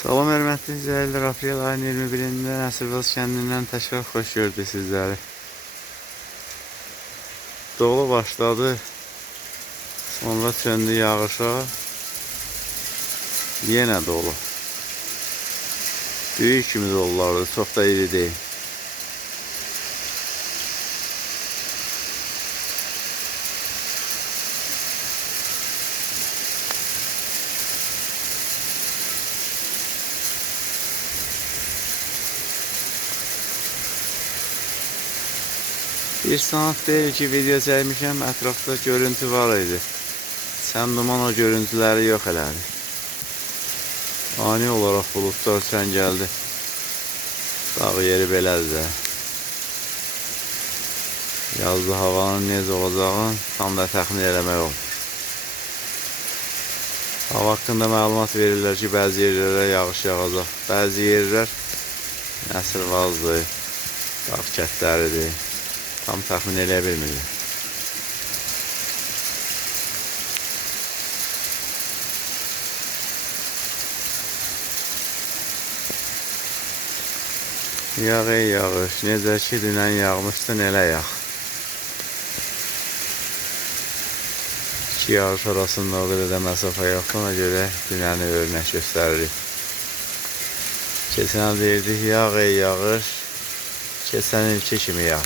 Salam hörmətli izləyicilər, aprel ayının 21-də Nəsirvaz kəndindən təkrar xoş gördük sizləri. Dolu başladı, sonra çöndü yağışa, yenə dolu. Büyük kimi dolulardı, çox da iri deyil. Bir saat deyil ki, video çəkmişəm, ətrafda görüntü var idi. Sən duman o görüntüləri yox elədi. Ani olaraq buludlar çəngəldi. Dağ yeri belədir də. Yazda havanın necə olacağını tam da təxmin eləmək olmur. Hava haqqında məlumat verirlər ki, bəzi yerlərə yağış yağacaq. Bəzi yerlər Nəsirvazdır, dağ kətləridir. Tam təxmin eləyə bilmirlər. Yağ yağış, necə ki dünən yağmışdın elə yağ. İki yağış arasında o qədər də məsafə yoxdur, ona görə dünəni örnək göstəririk. Keçən deyirdik, yağ yağış, keçən ilki kimi yağ.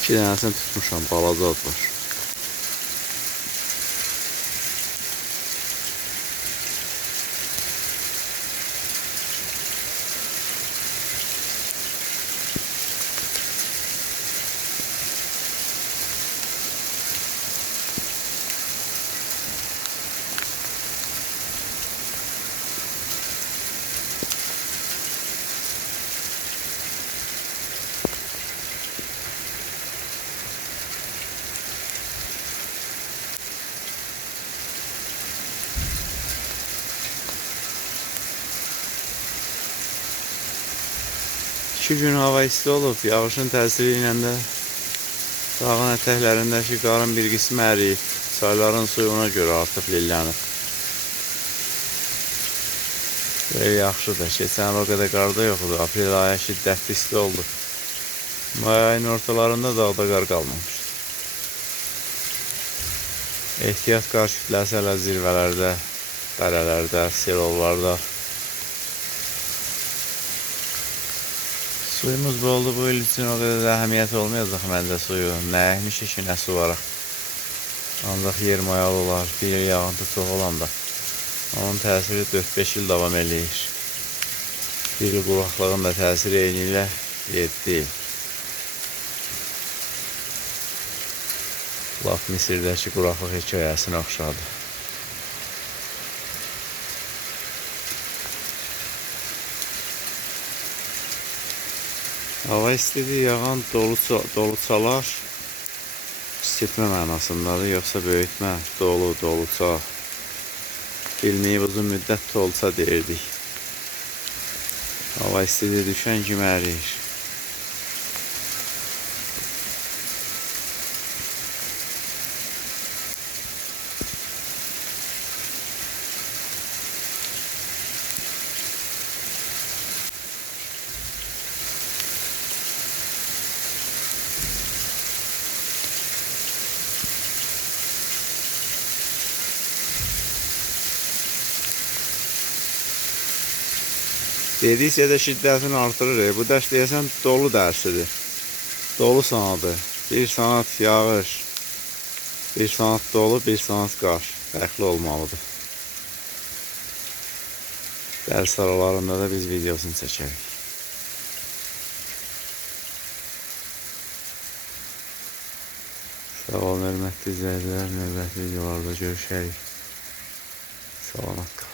İki dənəsini tutmuşam, balaca otlar. İki gün hava isti olub, yağışın təsiri ilə də dağın ətəklərindəki qarın bir qismi əriyib. Çayların suyu ona görə artıq lillənib. Böyle yaxşıdır. Keçən o qədər qar da yoxdur. Aprel ayı şiddətli isti oldu. May ayının ortalarında dağda qar qalmamışdı. Ehtiyat qar kütləsi hələ zirvələrdə, dərələrdə, selovlarda. Suyumuz boldu, bu il üçün o qədər də əhəmiyyət olmayacaq məndə suyu. Nə əhmişik ki, nə su var. Ancaq yer mayalı olar, bir il yağıntı çox olanda. Onun təsiri 4-5 il davam eləyir. Bir il quraqlığın da təsiri eyni ilə 7 il. Laf Misirdəki quraqlıq hekayəsinə oxşadı. Hava istidir, yağan dolu çalar. Isitmə mənasındadır, yoxsa böyütmə, dolu çağ. Bilməyib uzun müddət olsa deyirdik. Hava istidir, düşən kimi əriyir. Dedikcə də şiddətini artırır. Bu dərs deyəsən dolu dərsidir. Dolu sanadı. Bir sanat yağış, bir sanat dolu, bir sanat qar. Fərqli olmalıdır. Dərs aralarında da biz videosunu çəkərik. Sağ olun, hörmətli izləyicilər. Növbəti videolarda görüşərik. Salamat qalın.